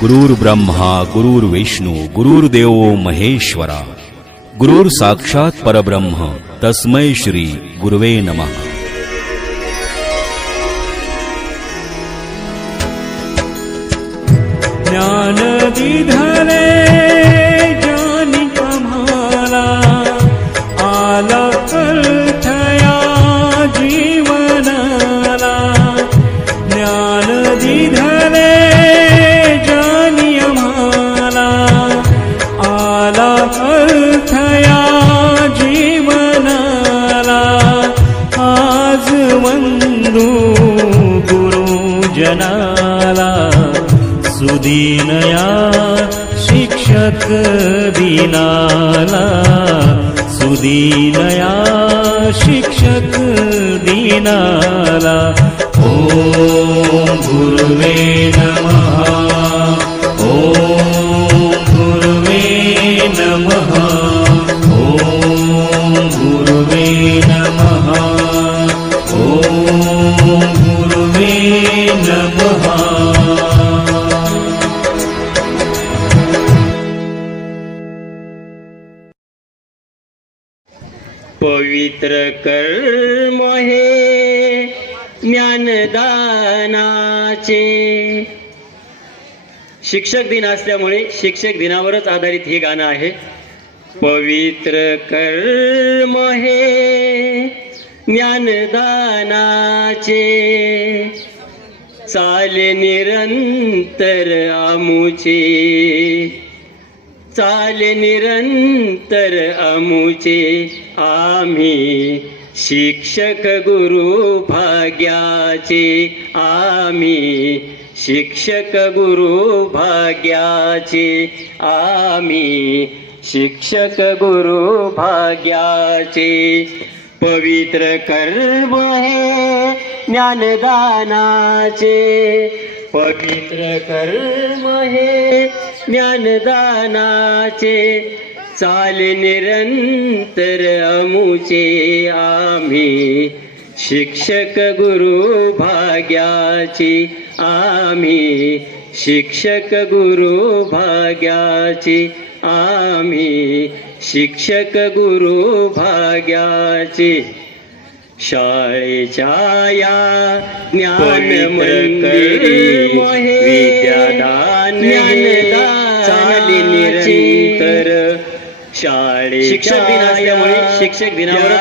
गुरुर् ब्रह्मा गुरुर्विष्णू गुरुर्देव महेश्वरा गुरुर् साक्षात परब्रह्म तस्मै श्री गुरुवे नमः। ज्ञान दिधले ज्ञानी आम्हाला आला अर्थया जीवनाला। ज्ञान दिधले ज्ञानी आम्हाला आला अर्थया जीवनाला। आज वंदू गुरुजनाला सुदीनया शिक्षक दीनाला। सुदीनया शिक्षक दीनाला। ओम गुरुवे नमः। ओम गुरुवे नमः। ओम गुरुवे नमः। ओम गुरुवे नमः। पवित्र कर्म हे ज्ञानदानाचे। शिक्षक दिन असल्यामुळे शिक्षक दिनावरच आधारित हे गाणं आहे। पवित्र कर्म हे ज्ञानदानाचे चाले निरंतर आमुचे। चाले निरंतर आमुचे आम्ही शिक्षक गुरु भाग्याचे। आम्ही शिक्षक गुरु भाग्याचे। आम्ही शिक्षक गुरु भाग्याचे। पवित्र कर्म हे ज्ञानदानाचे। पवित्र कर्म हे ज्ञानदानाचे चाले निरंतर आमुचे। आम्ही शिक्षक गुरु भाग्याचे। आम्ही शिक्षक गुरु भाग्याचे। आम्ही शिक्षक गुरु भाग्याचे। शाळेच्या या ज्ञान मंदिरी विद्यादान चाली निरंतर। शाळेच्या शिक्षक दिन असल्यामुळे शिक्षक दिनावर